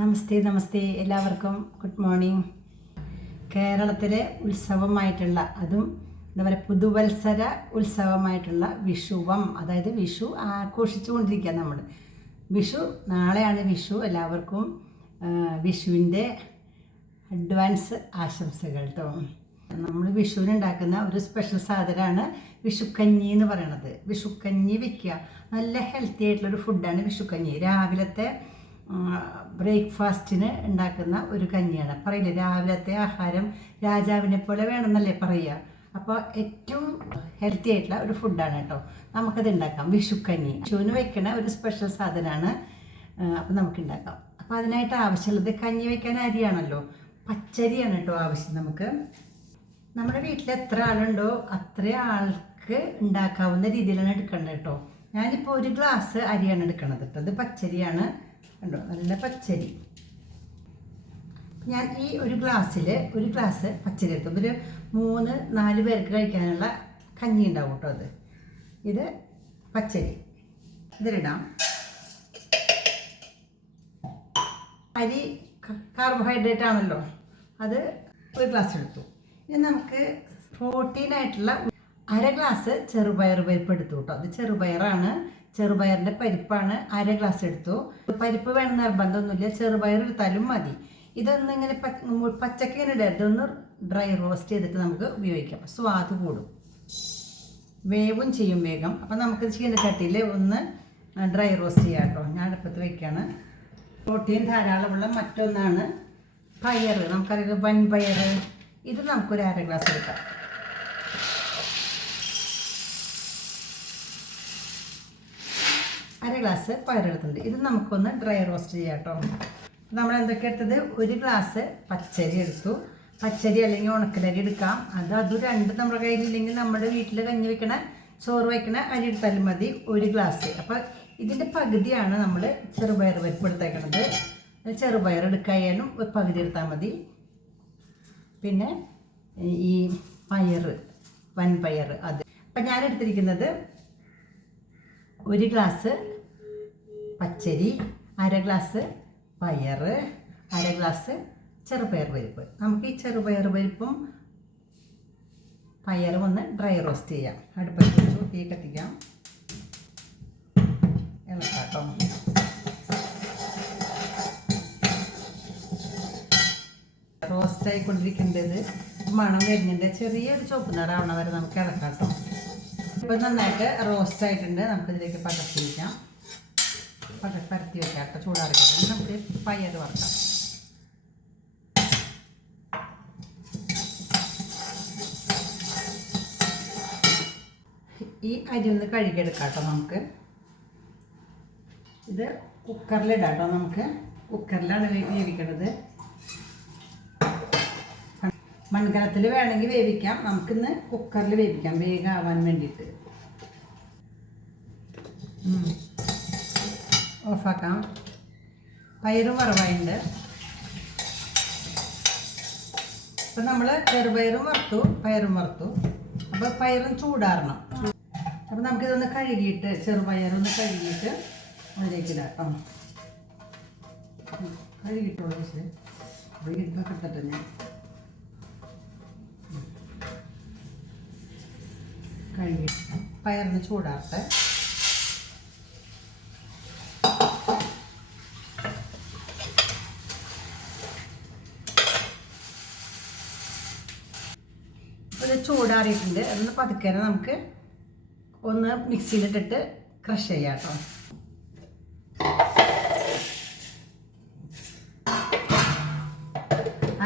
നമസ്തേ നമസ്തേ എല്ലാവർക്കും good morning. കേരളത്തിലെ ഉത്സവമായിട്ടുള്ള അതും എന്താ പറയുക പുതുവത്സര ഉത്സവമായിട്ടുള്ള വിഷുവം, അതായത് വിഷു ആഘോഷിച്ചുകൊണ്ടിരിക്കുക നമ്മൾ. വിഷു നാളെയാണ് വിഷു. എല്ലാവർക്കും വിഷുവിൻ്റെ അഡ്വാൻസ് ആശംസകൾ കേട്ടോ. നമ്മൾ വിഷുവിന് ഉണ്ടാക്കുന്ന ഒരു സ്പെഷ്യൽ സാധനമാണ് വിഷുക്കഞ്ഞി എന്ന് പറയണത്. വിഷുക്കഞ്ഞി വയ്ക്കുക, നല്ല ഹെൽത്തി ആയിട്ടുള്ളൊരു ഫുഡാണ് വിഷുക്കഞ്ഞി. രാവിലത്തെ ബ്രേക്ക്ഫാസ്റ്റിന് ഉണ്ടാക്കുന്ന ഒരു കഞ്ഞിയാണ്. പറയില്ലേ, രാവിലത്തെ ആഹാരം രാജാവിനെ പോലെ വേണമെന്നല്ലേ പറയുക. അപ്പോൾ ഏറ്റവും ഹെൽത്തി ആയിട്ടുള്ള ഒരു ഫുഡാണ് കേട്ടോ. നമുക്കത് ഉണ്ടാക്കാം. വിഷുക്കഞ്ഞി വിഷുവിന് വയ്ക്കണ ഒരു സ്പെഷ്യൽ സാധനമാണ്. അപ്പോൾ നമുക്കുണ്ടാക്കാം. അപ്പോൾ അതിനായിട്ട് ആവശ്യമുള്ളത്, കഞ്ഞി വയ്ക്കാൻ അരിയാണല്ലോ, പച്ചരിയാണ് കേട്ടോ ആവശ്യം നമുക്ക്. നമ്മുടെ വീട്ടിൽ എത്ര ആളുണ്ടോ അത്ര ആൾക്ക് ഉണ്ടാക്കാവുന്ന രീതിയിലാണ് എടുക്കേണ്ടത് കേട്ടോ. ഞാനിപ്പോൾ ഒരു ഗ്ലാസ് അരിയാണ് എടുക്കണത് കേട്ടോ. ഇത് പച്ചരിയാണ് കണ്ടോ, നല്ല പച്ചരി. ഞാൻ ഈ ഒരു ഗ്ലാസ്സിൽ ഒരു ഗ്ലാസ് പച്ചരി എടുത്തു. ഒരു 3-4 പേർക്ക് കഴിക്കാനുള്ള കഞ്ഞി ഉണ്ടാവും കേട്ടോ. ഇത് പച്ചരി ഇതിലിടാം. അരി കാർബോഹൈഡ്രേറ്റ് ആണല്ലോ, അത് ഒരു ഗ്ലാസ് എടുത്തു. ഇനി നമുക്ക് പ്രോട്ടീനായിട്ടുള്ള 1/2 ഗ്ലാസ് ചെറുപയർ പരിപ്പ് എടുത്തു കേട്ടോ. അത് ചെറുപയറാണ്, ചെറുപയറിൻ്റെ പരിപ്പാണ്. 1/2 ഗ്ലാസ് എടുത്തു. പരിപ്പ് വേണം നിർബന്ധമൊന്നുമില്ല, ചെറുപയർ എടുത്താലും മതി. ഇതൊന്നും ഇങ്ങനെ പച്ചക്ക് ഇങ്ങനെ ഇടരുത്, ഒന്ന് ഡ്രൈ റോസ്റ്റ് ചെയ്തിട്ട് നമുക്ക് ഉപയോഗിക്കാം. സ്വാദ് കൂടും, വേവും ചെയ്യും വേഗം. അപ്പം നമുക്ക് ചീനച്ചട്ടിയിൽ ഒന്ന് ഡ്രൈ റോസ്റ്റ് ചെയ്യാം കേട്ടോ. ഞാൻ അടുപ്പത്ത് വയ്ക്കുകയാണ്. പ്രോട്ടീൻ ധാരാളമുള്ള മറ്റൊന്നാണ് പയർ. നമുക്കറിയാം വൻപയർ. ഇത് നമുക്കൊരു 1/2 ഗ്ലാസ് എടുക്കാം. അര ഗ്ലാസ് പയറെടുത്തിട്ടുണ്ട്. ഇത് നമുക്കൊന്ന് ഡ്രൈ റോസ്റ്റ് ചെയ്യാം കേട്ടോ. നമ്മൾ എന്തൊക്കെ എടുത്തത്, ഒരു ഗ്ലാസ് പച്ചരി എടുത്തു. പച്ചരി അല്ലെങ്കിൽ ഉണക്കലരി എടുക്കാം. അതും രണ്ടും നമ്മുടെ കയ്യിലില്ലെങ്കിൽ നമ്മുടെ വീട്ടിൽ കഞ്ഞി വയ്ക്കണ ചോറ് വയ്ക്കണ അരി എടുത്താലും മതി. 1 ഗ്ലാസ്. അപ്പോൾ ഇതിൻ്റെ പകുതിയാണ് നമ്മൾ ചെറുപയർ പരിപ്പ് എടുത്തേക്കണത്. ചെറുപയർ എടുക്കായാലും ഒരു പകുതി എടുത്താൽ മതി. പിന്നെ ഈ പയർ, വൻപയർ, അത്. അപ്പം ഞാൻ എടുത്തിരിക്കുന്നത് 1 ഗ്ലാസ് പച്ചരി, 1/2 ഗ്ലാസ് പയർ, 1/2 ഗ്ലാസ് ചെറുപയർ പരിപ്പ്. നമുക്ക് ഈ ചെറുപയർ പരിപ്പും പയറും ഒന്ന് ഡ്രൈ റോസ്റ്റ് ചെയ്യാം. അടുപ്പത്ത് വെച്ചു, തീ കത്തിക്കാം, ഇളക്കാട്ടോ. റോസ്റ്റ് ആയിക്കൊണ്ടിരിക്കേണ്ടത് മണം വരുന്നുണ്ട്. ചെറിയൊരു ചുവപ്പ് നിറാവണ വരെ നമുക്ക് ഇളക്കാട്ടോ. ഇപ്പം നന്നായിട്ട് റോസ്റ്റ് ആയിട്ടുണ്ട്. നമുക്കിതിലേക്ക് പകർത്തി വയ്ക്കാം, പരത്തി വയ്ക്കാം കേട്ടോ. ചൂടാറിക്കട്ടെ. നമുക്ക് പയർ വറക്കാം. ഈ അരി ഒന്ന് കഴുകിയെടുക്കാം കേട്ടോ. നമുക്ക് ഇത് കുക്കറിലിടാം കേട്ടോ. നമുക്ക് കുക്കറിലാണ് വേവിക്കണത്. മൺകലത്തിൽ വേണമെങ്കിൽ വേവിക്കാം, നമുക്കിന്ന് കുക്കറിൽ വേവിക്കാം വേഗമാവാൻ വേണ്ടിയിട്ട്. ഓഫാക്കാം. പയറും വറവായുണ്ട്. അപ്പം നമ്മൾ ചെറുപയറും വറുത്തു, പയറും വറുത്തു. അപ്പോൾ പയറും ചൂടാറണം. അപ്പം നമുക്കിതൊന്ന് കഴുകിയിട്ട്, ചെറുപയറൊന്ന് കഴുകിയിട്ട് അതിലേക്ക് ഇടാം. കഴുകിയിട്ടുള്ളൂ. അപ്പോൾ ഇതൊക്കെ കിട്ടട്ടെ. ഞാൻ കഴുകി പയറിന് ചൂടാറട്ടെ. ഇത് ചൂടാറിയിട്ടുണ്ട്. അതൊന്ന് പതുക്കെ നമുക്ക് ഒന്ന് മിക്സിയിലിട്ടിട്ട് ക്രഷ് ചെയ്യാം കേട്ടോ.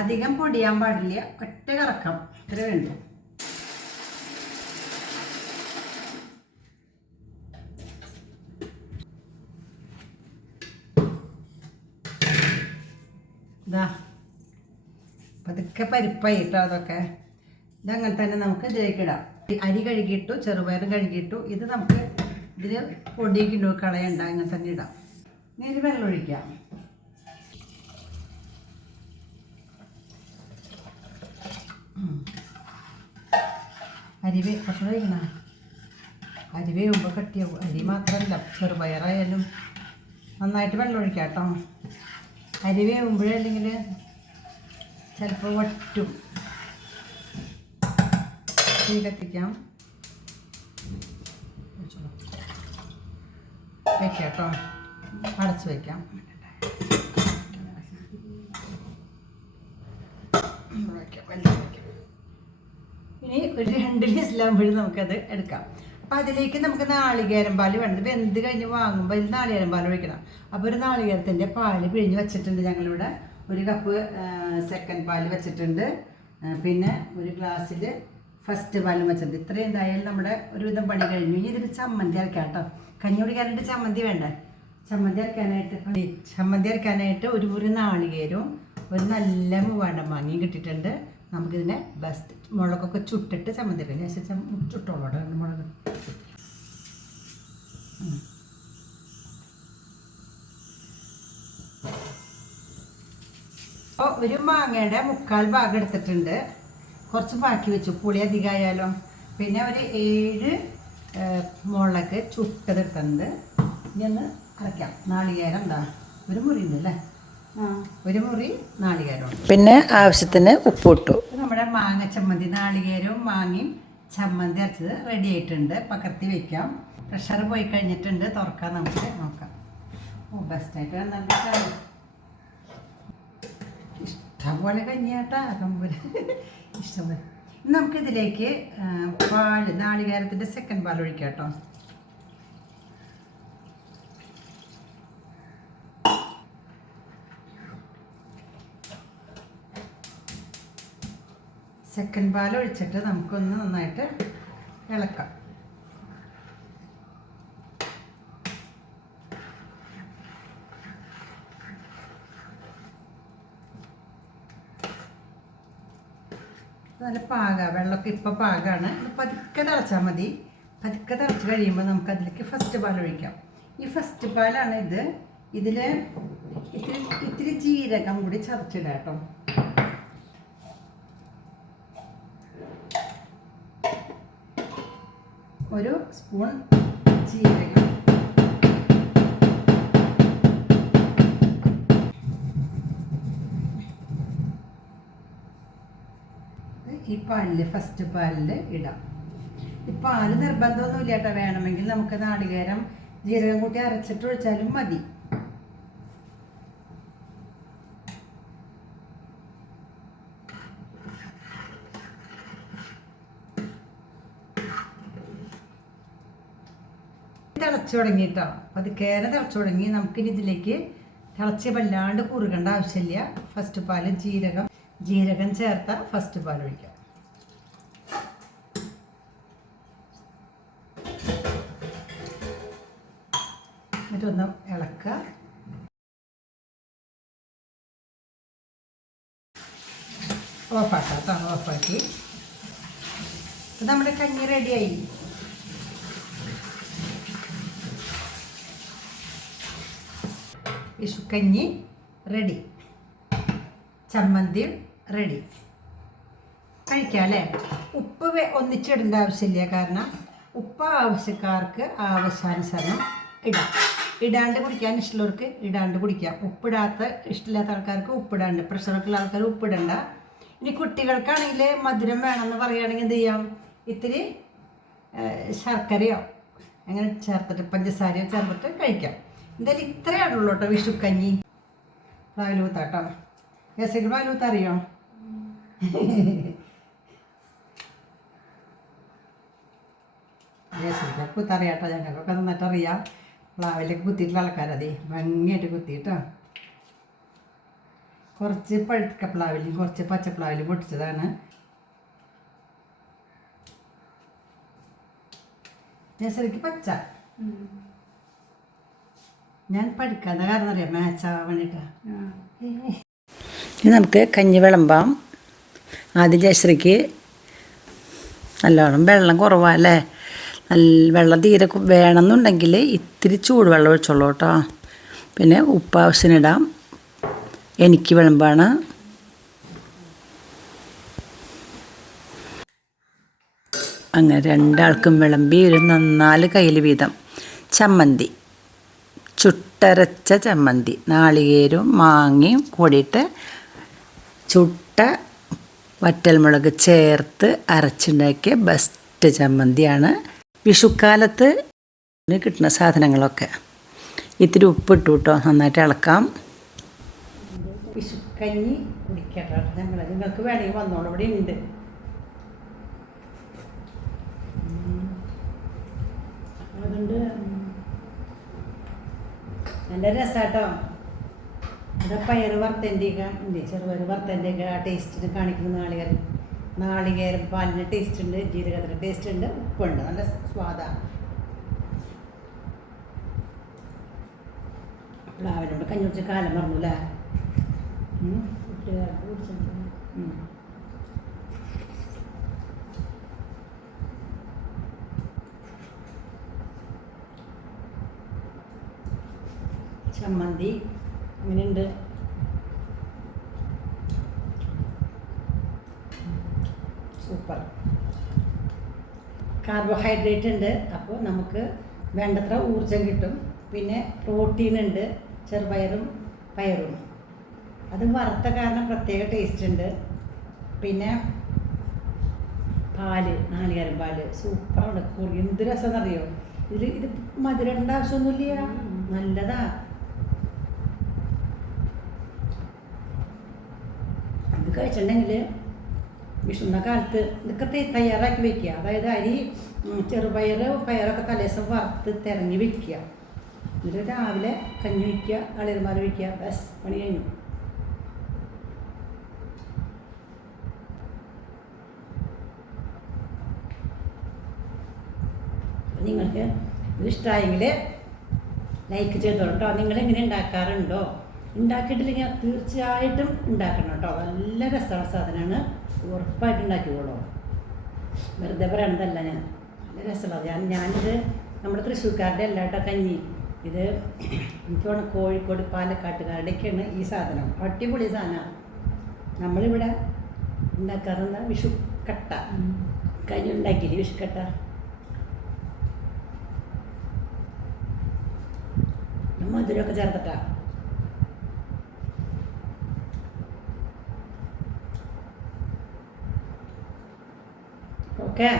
അധികം പൊടിയാൻ പാടില്ല, ഒറ്റ കറക്കം ഇത്ര വേണ്ടു. ഇതാ പതുക്കെ പരിപ്പായി കേട്ടോ. അതൊക്കെ ഇതങ്ങനെ തന്നെ നമുക്ക് ഇതിലേക്ക് ഇടാം. അരി കഴുകിയിട്ടു, ചെറുപയറും കഴുകിയിട്ടു. ഇത് നമുക്ക് ഇതിൽ പൊടിയൊക്കെ ഇടുക, കളയണ്ട, അങ്ങനെ തന്നെ ഇടാം. ഇനി ഇത് വെള്ളം ഒഴിക്കാം. കുറച്ച് കഴിക്കണ അരി വേവുമ്പോൾ കട്ടിയാവും. അരി മാത്രമല്ല, ചെറുപയറായാലും നന്നായിട്ട് വെള്ളം ഒഴിക്കാം കേട്ടോ. അരി വേവുമ്പോഴല്ലെങ്കിൽ ചിലപ്പോൾ വറ്റും. തീ കത്തിക്കാം, വയ്ക്കാം കേട്ടോ, അടച്ച് വയ്ക്കാം. ഇനി ഒരു 2 വിസിലാകുമ്പോഴും നമുക്കത് എടുക്കാം. അപ്പം അതിലേക്ക് നമുക്ക് നാളികേരം പാൽ വേണം. ഇത് വെന്ത് കഴിഞ്ഞ് വാങ്ങുമ്പോൾ അതിൽ നാളികേരം പാൽ ഒഴിക്കണം. അപ്പോൾ ഒരു നാളികേരത്തിൻ്റെ പാൽ പിഴിഞ്ഞ് വെച്ചിട്ടുണ്ട് ഞങ്ങളിവിടെ. 1 കപ്പ് സെക്കൻഡ് പാൽ വെച്ചിട്ടുണ്ട്. പിന്നെ 1 ഗ്ലാസ്സിൽ ഫസ്റ്റ് പാലും വെച്ചിട്ടുണ്ട്. ഇത്രയും എന്തായാലും നമ്മുടെ ഒരുവിധം പണി കഴിഞ്ഞു. ഇനി ഇതിന് ചമ്മന്തി അരക്കാം കേട്ടോ. കഞ്ഞി കുടിക്കാനായിട്ട് ചമ്മന്തി വേണ്ടേ? ചമ്മന്തി അരക്കാനായിട്ട് ഒരു മുറി നാളികേരവും ഒരു നല്ല മൂവാണ്ടം മാങ്ങയും കിട്ടിയിട്ടുണ്ട്. നമുക്കിതിനെ ബെസ്റ്റ് മുളകൊക്കെ ചുട്ടിട്ട് ചമ്മന്തി അരക്കാം. ശേഷം ചുട്ടോളോട്ടെ മുളക്. അപ്പോൾ ഒരു മാങ്ങയുടെ 1/4 ഭാഗം എടുത്തിട്ടുണ്ട്. കുറച്ച് ബാക്കി വെച്ചു, പുളി അധികമായാലോ. പിന്നെ ഒരു 7 മുളക് ചുട്ടതെടുത്തിട്ടുണ്ട്. ഇനി ഒന്ന് അരയ്ക്കാം. നാളികേരം എന്താ ഒരു മുറി ഉണ്ട് അല്ലേ? 1 മുറി നാളികേരമുണ്ട്. പിന്നെ ആവശ്യത്തിന് ഉപ്പിട്ടു. നമ്മുടെ മാങ്ങ ചമ്മന്തി, നാളികേരവും മാങ്ങയും ചമ്മന്തി അരച്ചത് റെഡി ആയിട്ടുണ്ട്. പകർത്തി വയ്ക്കാം. പ്രഷർ പോയി കഴിഞ്ഞിട്ടുണ്ട്. തുറക്കാൻ നമുക്ക് നോക്കാം. ബെസ്റ്റായിട്ട് എന്താണ് ഇഷ്ടംപോലെ കഞ്ഞിയാട്ടാ കമ്പൂര് ഇഷ്ടംപോലെ. നമുക്കിതിലേക്ക് പാല്, നാളികേരത്തിൻ്റെ സെക്കൻഡ് പാൽ ഒഴിക്കാം കേട്ടോ. സെക്കൻഡ് പാൽ ഒഴിച്ചിട്ട് നമുക്കൊന്ന് നന്നായിട്ട് ഇളക്കാം. നല്ല വെള്ളമൊക്കെ ഇപ്പോൾ പാകമാണ്. പതുക്കെ തിളച്ചാൽ മതി. പതുക്കെ തിളച്ച് കഴിയുമ്പോൾ നമുക്ക് അതിലേക്ക് ഫസ്റ്റ് പാൽ ഒഴിക്കാം. ഈ ഫസ്റ്റ് പാലാണ് ഇത്. ഇതിൽ ഇത്തിരി ജീരകം കൂടി ചതച്ചിടാം കേട്ടോ. ഒരു സ്പൂൺ ജീരകം. ഈ പാലിൽ ഫസ്റ്റ് പാലിൽ ഇടാം. ഈ പാല് നിർബന്ധമൊന്നുമില്ല കേട്ടോ. വേണമെങ്കിൽ നമുക്ക് നാളികേരം ജീരകം കൂട്ടി അരച്ചിട്ട് ഒഴിച്ചാലും മതി. തിളച്ചു തുടങ്ങി കേട്ടോ. പതുക്കേനെ തിളച്ചു തുടങ്ങി. നമുക്കിനി ഇതിലേക്ക് തിളച്ച് വല്ലാണ്ട് കുറുകേണ്ട ആവശ്യമില്ല. ഫസ്റ്റ് പാല് ജീരകം ചേർത്ത ഫസ്റ്റ് പാൽ ഒഴിക്കാം. എന്നിട്ടൊന്ന് ഇളക്കുക. ഓഫാക്കാം കേട്ടോ. ഓഫാക്കി നമ്മുടെ കഞ്ഞി റെഡിയായി. വിഷുക്കഞ്ഞി റെഡി, ചമ്മന്തി റെഡി. കഴിക്കാം അല്ലേ? ഉപ്പ് ഒന്നിച്ചിടേണ്ട ആവശ്യമില്ല. കാരണം ഉപ്പ് ആവശ്യക്കാർക്ക് ആവശ്യാനുസരണം ഇടാം. ഇടാണ്ട് കുടിക്കാൻ ഇഷ്ടമുള്ളവർക്ക് ഇടാണ്ട് കുടിക്കാം. ഉപ്പിടാത്ത ഇഷ്ടമില്ലാത്ത ആൾക്കാർക്ക് ഉപ്പിടാണ്ട്. പ്രഷറൊക്കെ ഉള്ള ആൾക്കാർ ഉപ്പിടണ്ട. ഇനി കുട്ടികൾക്കാണെങ്കിൽ മധുരം വേണമെന്ന് പറയുകയാണെങ്കിൽ എന്ത് ചെയ്യാം? ഇത്തിരി ശർക്കരയോ അങ്ങനെ ചേർത്തിട്ട് പഞ്ചസാരയോ ചേർത്തിട്ട് കഴിക്കാം. എന്തായാലും ഇത്രയാണുള്ളൂ കേട്ടോ വിഷുക്കഞ്ഞി. പാലൂത്താട്ടോ. ഗസക്ക് പാലൂത്ത അറിയോ? ഗസക്ക് കുത്തറിയാട്ടോ. ഞങ്ങൾക്കൊക്കെ നന്നായിട്ട് അറിയാം. പ്ലാവിലേക്ക് കുത്തിയിട്ടുള്ള ആൾക്കാരതേ ഭംഗിയായിട്ട് കുത്തിയിട്ടോ. കുറച്ച് പഴുത്ത പ്ലാവിലും കുറച്ച് പച്ചപ്ലാവിലും പൊട്ടിച്ചതാണ്. ഗസക്ക് പച്ച, ഞാൻ പഠിക്കാത്ത കാരണം അറിയാം, മാച്ചാവാൻ വേണ്ടിയിട്ടാ. ഇനി നമുക്ക് കഞ്ഞി വിളമ്പാം. ആദ്യം ജയശ്രീക്ക് നല്ലോണം വെള്ളം കുറവല്ലേ? വെള്ളം തീരെ വേണമെന്നുണ്ടെങ്കിൽ ഇത്തിരി ചൂടുവെള്ളം ഒഴിച്ചോളൂ കേട്ടോ. പിന്നെ ഉപ്പ് ആവശ്യത്തിനിടാം. എനിക്ക് വിളമ്പാണ്. അങ്ങനെ രണ്ടാൾക്കും വിളമ്പി ഒരു 4 കയ്യിൽ വീതം ചമ്മന്തി ചുട്ട് നട്ടരച്ച ചമ്മന്തി, നാളികേരവും മാങ്ങയും കൂടിയിട്ട് ചുട്ട വറ്റൽമുളക് ചേർത്ത് അരച്ചുണ്ടാക്കിയ ബെസ്റ്റ് ചമ്മന്തിയാണ്. വിഷുക്കാലത്ത് കിട്ടുന്ന സാധനങ്ങളൊക്കെ. ഇത്തിരി ഉപ്പിട്ടു കേട്ടോ, നന്നായിട്ട് ഇളക്കാം. വിഷുക്കഞ്ഞി കുടിക്കട്ടോ നിങ്ങൾക്ക് വേണമെങ്കിൽ വന്നോളൂ, ഇവിടെ ഉണ്ട്. അതുകൊണ്ട് നല്ല രസാട്ടോ. അത് പയറ് വറുത്തൻ്റെയൊക്കെ ഉണ്ട്, ചെറുപയർ വറുത്തൻ്റെയൊക്കെ ആ ടേസ്റ്റിന് കാണിക്കുന്ന നാളികേരം പാലിൻ്റെ ടേസ്റ്റ് ഉണ്ട്, ജീരകത്തിൻ്റെ ടേസ്റ്റ് ഉണ്ട്, ഉപ്പുണ്ട്, നല്ല സ്വാദാണ്. പ്ലാവിനോട് കഞ്ഞി കുടിച്ച കാലം പറഞ്ഞു അല്ലേ. ചമ്മന്തി അങ്ങനെയുണ്ട്. സൂപ്പർ. കാർബോഹൈഡ്രേറ്റ് ഉണ്ട്, അപ്പോൾ നമുക്ക് വേണ്ടത്ര ഊർജം കിട്ടും. പിന്നെ പ്രോട്ടീൻ ഉണ്ട്, ചെറുപയറും പയറും. അത് വറുത്ത കാരണം പ്രത്യേക ടേസ്റ്റ് ഉണ്ട്. പിന്നെ പാല്, നാളികേരം പാല് സൂപ്പറാണ്. എന്ത് രസം എന്നറിയോ. ഇത് മധുരേണ്ട ആവശ്യമൊന്നുമില്ല, നല്ലതാ. ഇത് കഴിച്ചിട്ടുണ്ടെങ്കിൽ വിഷുന്ന കാലത്ത് ഇതൊക്കെ തയ്യാറാക്കി വെക്കുക. അതായത് അരി, പയറൊക്കെ തലേദിവസം വറുത്ത് തിരഞ്ഞ് വെക്കുക. എന്നിട്ട് രാവിലെ കഞ്ഞി വയ്ക്കുക, കളിയർമാർ വയ്ക്കുക, ബസ് പണി കഴിഞ്ഞു. നിങ്ങൾക്ക് ഇത് ഇഷ്ടമായെങ്കിൽ ലൈക്ക് ചെയ്തോളൂ കേട്ടോ. നിങ്ങളെങ്ങനെ ഉണ്ടാക്കാറുണ്ടോ? ഉണ്ടാക്കിയിട്ടില്ലെങ്കിൽ തീർച്ചയായിട്ടും ഉണ്ടാക്കണം കേട്ടോ. നല്ല രസമുള്ള സാധനമാണ്, ഉറപ്പായിട്ട് ഉണ്ടാക്കിക്കോളൂ. വെറുതെ പറയണതല്ല ഞാൻ, നല്ല രസമുള്ളത്. ഞാനിത് നമ്മുടെ തൃശ്ശൂർക്കാരുടെ അല്ല കേട്ടോ കഞ്ഞി. ഇത് എനിക്ക് തോന്നുന്നു കോഴിക്കോട് പാലക്കാട്ടുകാരുടെയൊക്കെയാണ് ഈ സാധനം. അടിപൊളി സാധനമാണ്. നമ്മളിവിടെ ഉണ്ടാക്കാറുണ്ട് വിഷുക്കട്ട. കഞ്ഞി ഉണ്ടാക്കിയില്ലേ വിഷുക്കട്ട? മധുരമൊക്കെ ചേർത്തിട്ടാ. ഓക്കെ.